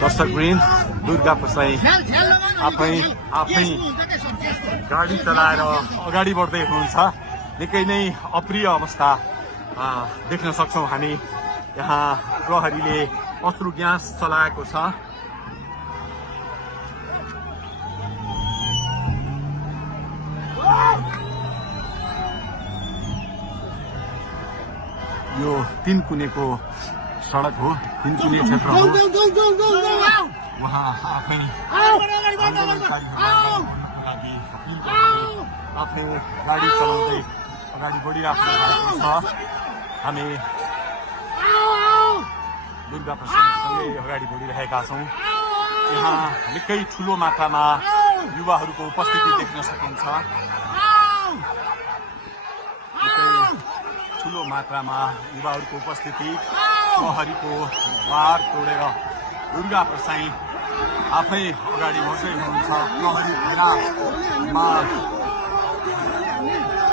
दर्शकवृन्द दुर्गा प्रसाई आफै गाडी चलाएर अगाडि बढ्दै हुनुहुन्छ। निकै नै अप्रिय अवस्था देख्न सक्छौं हामी। यहाँ प्रहरीले अश्रु ग्यास चलाएको छ। यो तीनकुनेको सडक हो, तीनकुने क्षेत्र हो। उहाँ आफै आफै गाडी चलाउँदै अगाडि बढिराख्नु भएको छ। हामी दुर्गा प्रसादसँगै अगाडि बढिरहेका छौँ। यहाँ निकै ठुलो मात्रामा युवाहरूको उपस्थिति देख्न सकिन्छ। ठुलो मात्रामा युवाहरूको उपस्थिति, प्रहरीको बार तोडेर दुर्गा प्रसाई आफै अगाडि बढ्दै हुनुहुन्छ।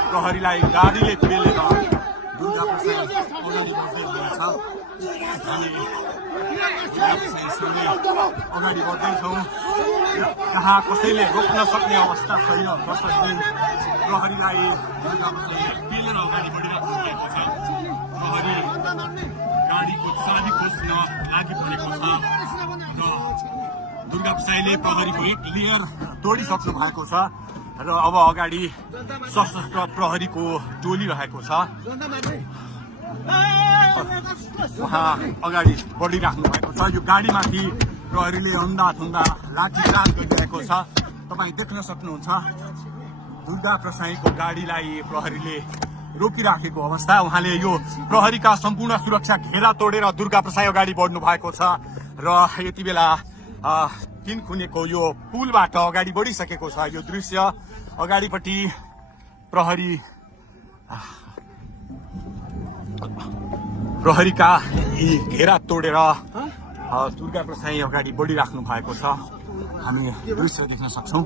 प्रहरीलाई गाडीले पेलेर दुर्गा प्रसाई अगाडि बढ्दै हुनुहुन्छ। हामी अगाडि बढ्दैछौँ। जहाँ कसैले रोक्न सक्ने अवस्था छैन। दर्शकवृन्द प्रहरीलाई दुर्गा प्रसाई पेलेर अगाडि बढिरहेको भएको छ। प्रहरी गाडीको चाबी खोज्न लागिपरेको छ र दुर्गा प्रसाईले प्रहरीको क्लियर तोडिसक्नु भएको छ र अब अगाडि सशस्त्र प्रहरीको टोली रहेको छ। उहाँ अगाडि बढिराख्नु भएको छ। यो गाडीमाथि प्रहरीले अन्धाधुन्दा लाठीचार्ज गरिरहेको छ। तपाईँ देख्न सक्नुहुन्छ दुर्गा प्रसाईको गाडीलाई प्रहरीले रोकिराखेको अवस्था। उहाँले यो प्रहरीका सम्पूर्ण सुरक्षा घेरा तोडेर दुर्गा प्रसाई अगाडि बढ्नु भएको छ र यति बेला तीनकुनेको यो पुलबाट अगाडि बढिसकेको छ। यो दृश्य अगाडिपट्टि प्रहरीका यी घेरा तोडेर दुर्गा प्रसाई अगाडि बढिराख्नु भएको छ। हामी दृश्य देख्न सक्छौं।